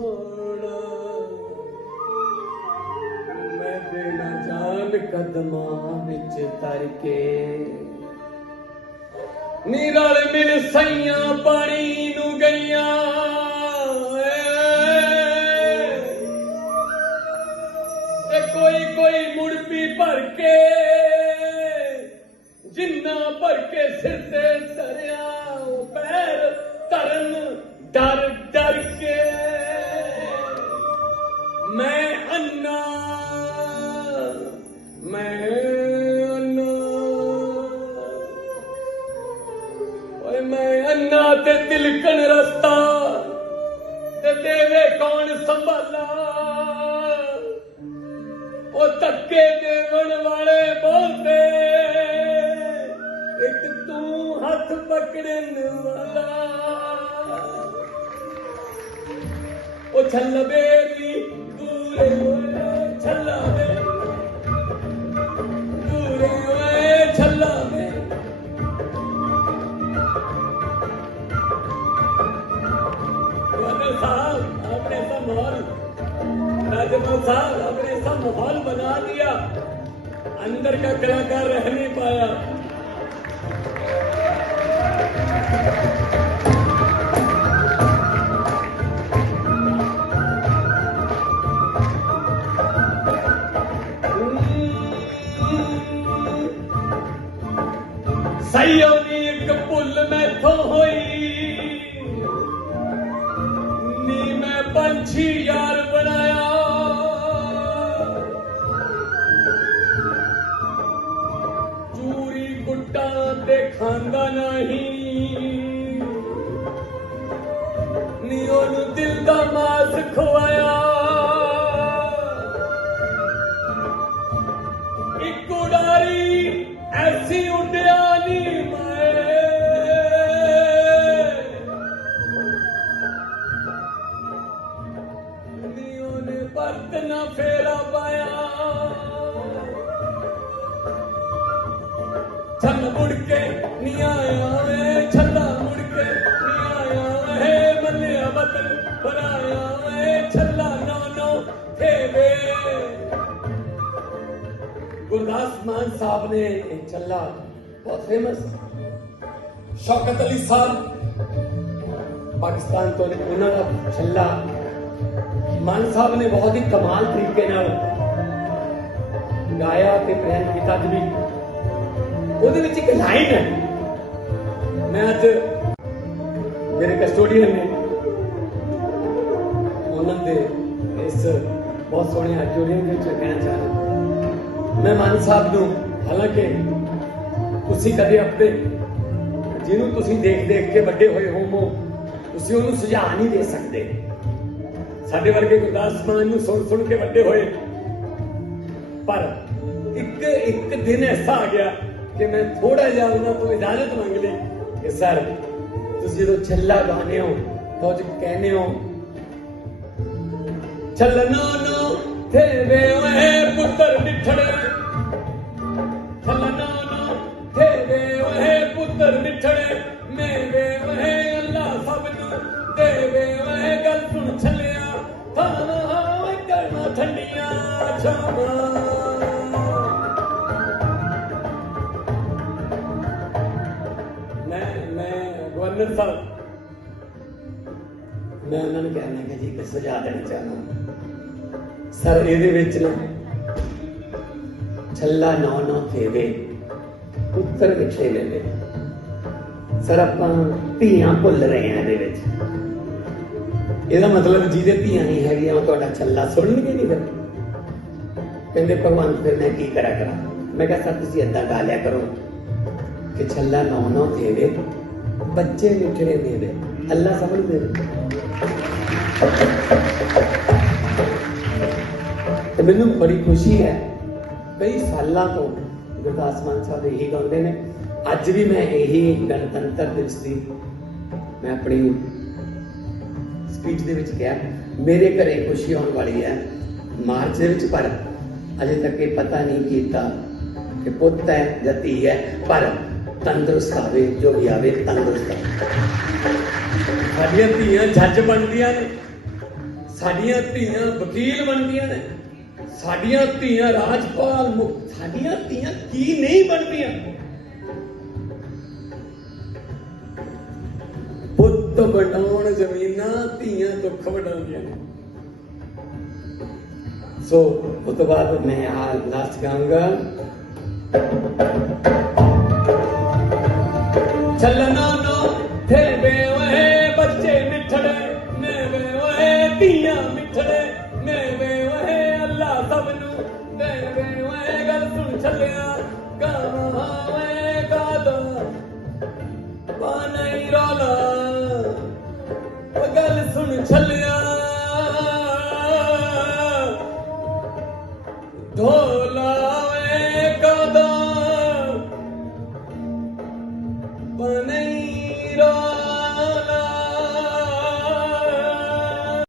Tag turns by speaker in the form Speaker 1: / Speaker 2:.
Speaker 1: ਸੋਣਾ ਮੈਂ ਦੇਣਾ ਜਾਨ ਕਦਮਾਂ ਵਿੱਚ ਤਰ ਕੇ ਨੀਰਲ ਮਿਲ ਸਈਆਂ ਪਾਣੀ ਨੂੰ ਗਈਆਂ। ਤੇ ਕੋਈ ਕੋਈ ਮੁੜਪੀ ਭਰ ਕੇ। ਜਿੰਨਾ ਭਰ ਕੇ ਸਿਰ ਤੇ ਤੇ ਤਿਲਕਣ ਰਸਤਾ ਤੇ ਦੇਵੇ ਕੌਣ ਸੰਭਾਲਾ? ਉਹ ਧੱਕੇ ਦੇਵਣ ਵਾਲੇ ਬੋਲਦੇ, ਇੱਕ ਤੂੰ ਹੱਥ ਪਕੜਨ ਵਾਲਾ। ਉਹ ਛੱਲ ਬੇਰੀ ਦੂਰੇ ਓਏ ਛੱਲਾ अपने ऐसा माहौल राजपाल साहब अपने ऐसा माहौल बना दिया। अंदर का कलाकार रह नहीं पाया। सही होनी एक पुल में तो ਪੰਛੀ ਯਾਰ ਬਣਾਇਆ। ਚੂਰੀ ਕੁੱਟਾਂ ਤੇ ਖਾਂਦਾ ਨਹੀਂ। ਪਰਤ ਨਾ ਫੇਰਾ ਪਾਇਆ ਛੱਲ ਮੁੜ ਕੇ ਨੀ ਆਇਆ ਵੇ ਛੱਲਾ ਮੁੜ ਕੇ ਨੀ ਆਇਆ ਵੇ ਮੱਲਿਆ ਬਦਲ ਬਣਾਇਆ ਵੇ ਛੱਲਾ ਨੋ ਨੋ ਥੇਵੇ ਗੁਰਦਾਸ ਮਾਨ ਸਾਹਿਬ ਨੇ ਇਹ ਚੱਲਾ ਬਹੁਤ ਫੇਮਸ ਸ਼ੌਕਤ ਅਲੀ ਸਾਹਿਬ ਪਾਕਿਸਤਾਨ ਤੋਂ ਨੇ, ਉਹਨਾਂ ਦਾ ਛੱਲਾ ਮਾਨ ਸਾਹਿਬ ਨੇ ਬਹੁਤ ਹੀ ਕਮਾਲ ਤਰੀਕੇ ਨਾਲ ਗਾਇਆ ਤੇ ਪ੍ਰੇਮ ਕੀਤਾ ਅੱਜ ਵੀ। ਉਹਦੇ ਵਿੱਚ ਇੱਕ ਲਾਈਨ ਹੈ। ਮੈਂ ਅੱਜ ਮੇਰੇ ਕਸਟੋਡੀਅਨ ਨੇ ਉਹਨਾਂ ਦੇ ਇਸ ਬਹੁਤ ਸੋਹਣੇ ਆਡੀਟੋਰੀਅਮ ਦੇ ਵਿੱਚ ਕਹਿਣਾ ਚਾਹੁੰਦਾ ਮੈਂ ਮਾਨ ਸਾਹਿਬ ਨੂੰ ਹਾਲਾਂਕਿ ਤੁਸੀਂ ਕਦੇ ਆਪਣੇ ਜਿਹਨੂੰ ਤੁਸੀਂ ਦੇਖ ਦੇਖ ਕੇ ਵੱਡੇ ਹੋਏ ਹੋਵੋ, ਤੁਸੀਂ ਉਹਨੂੰ ਸੁਝਾਅ ਨਹੀਂ ਦੇ ਸਕਦੇ। ਸਾਡੇ ਵਰਗੇ ਗੁਰਦਾਸ ਮਾਨ ਨੂੰ ਸੁਣ ਸੁਣ ਕੇ ਵੱਡੇ ਹੋਏ। ਪਰ ਇੱਕ ਇੱਕ ਦਿਨ ਐਸਾ ਆ ਗਿਆ ਕਿ ਮੈਂ ਥੋੜਾ ਜਿਹਾ ਉਹਨਾਂ ਤੋਂ ਇਜਾਜ਼ਤ ਮੰਗ ਲਈ ਕਿ ਸਰ, ਤੁਸੀਂ ਜਦੋਂ ਛੱਲਾ ਗਾਣੇ ਹੋ ਤਾਂ ਉਹ ਕਹਿੰਦੇ ਹੋ, ਛੱਲਣਾ ਨੋ ਥੇ ਓਏ ਪੁੱਤਰ ਮਿੱਠੜੇ ਠੰਡੀਆਂ ਮੈਂ ਮੈਂ ਗਵਰਨਰ ਸਾਹਿਬ। ਮੈਂ ਉਹਨਾਂ ਨੂੰ ਕਹਿਣਾ ਕਿ ਜੀ ਇੱਕ ਸੁਝਾਅ ਦੇਣਾ ਚਾਹੁੰਦਾ ਸਰ, ਇਹਦੇ ਵਿੱਚ ਨਾ ਛੱਲਾ ਨੌ ਨੌ ਥੇਵੇ, ਉੱਤਰ ਵਿਖੇ ਵੇਲੇ ਸਰ, ਆਪਾਂ ਧੀਆਂ ਭੁੱਲ ਰਹੇ ਹਾਂ ਇਹਦੇ ਵਿੱਚ। ਇਹਦਾ ਮਤਲਬ ਜਿਹਦੇ ਧੀਆਂ ਨਹੀਂ ਹੈਗੀਆਂ, ਉਹ ਤੁਹਾਡਾ ਛੱਲਾ ਸੁਣਨਗੇ ਨਹੀਂ ਫਿਰ। ਕਹਿੰਦੇ ਭਗਵਾਨ ਫਿਰ ਮੈਂ ਕੀ ਕਰਾਂ ਕਰਾਂ? ਮੈਂ ਕਿਹਾ ਸਰ ਤੁਸੀਂ ਏਦਾਂ ਗਾ ਲਿਆ ਕਰੋ ਕਿ ਛੱਲਾ ਨੌ ਨੌ ਥੇਵੇ ਬੱਚੇ ਮਿੱਠੜੇ ਦੇਵੇ ਅੱਲਾ ਸਭ ਨੂੰ ਦੇਵੇ ਤੇ ਮੈਨੂੰ ਬੜੀ ਖੁਸ਼ੀ ਹੈ, ਕਈ ਸਾਲਾਂ ਤੋਂ ਗੁਰਦਾਸ ਮਾਨ ਸਾਹਿਬ ਇਹੀ ਗਾਉਂਦੇ ਨੇ, ਅੱਜ ਵੀ ਮੈਂ ਇਹੀ ਗਣਤੰਤਰ ਦਿਵਸ ਦੀ ਮੈਂ ਆਪਣੀ ਸਪੀਚ ਦੇ ਵਿੱਚ ਕਿਹਾ, ਮੇਰੇ ਘਰੇ ਖੁਸ਼ੀ ਆਉਣ ਵਾਲੀ ਹੈ, ਮਾਰਚ ਦੇ ਵਿੱਚ ਪਰ ਅਜੇ ਤੱਕ ਇਹ ਪਤਾ ਨਹੀਂ ਕੀਤਾ ਕਿ ਪੁੱਤ ਹੈ ਜਾਂ ਧੀ ਹੈ, ਪਰ ਤੰਦਰੁਸਤ ਆਵੇ, ਜੋ ਵੀ ਆਵੇ, ਤੰਦਰੁਸਤ ਸਾਡੀਆਂ ਧੀਆਂ ਜੱਜ ਬਣਦੀਆਂ ਨੇ। ਸਾਡੀਆਂ ਧੀਆਂ ਵਕੀਲ ਬਣਦੀਆਂ ਨੇ। ਸਾਡੀਆਂ ਧੀਆਂ ਰਾਜਪਾਲ ਮੁਖ ਸਾਡੀਆਂ ਧੀਆਂ ਕੀ ਨਹੀਂ ਬਣਦੀਆਂ? ਪੁੱਤ ਵਡਾਉਣ ਜ਼ਮੀਨਾਂ ਧੀਆਂ ਦੁੱਖ ਵਡਾਉਂਦੀਆਂ ਨੇ। ਸੋ, ਉਸ ਤੋਂ ਬਾਅਦ ਮੈਂ ਆ ਲਾਸਟ ਗਾਉਂਗਾ ਚੱਲਣਾ ਨੋ ਥੇਵੇ ਓਏ ਬੱਚੇ ਮਿੱਠੜੇ ਮੇਵੇ ਓਏ ਧੀਆਂ ਮਿੱਠੜੇ ਮੇਵੇ ਓਏ ਅੱਲਾ ਸਭ ਨੂੰ ਦੇਵੇ ਓਏ ਗੱਲ ਸੁਣ ਚੱਲਿਆ ਗਾਵਾਂ dhola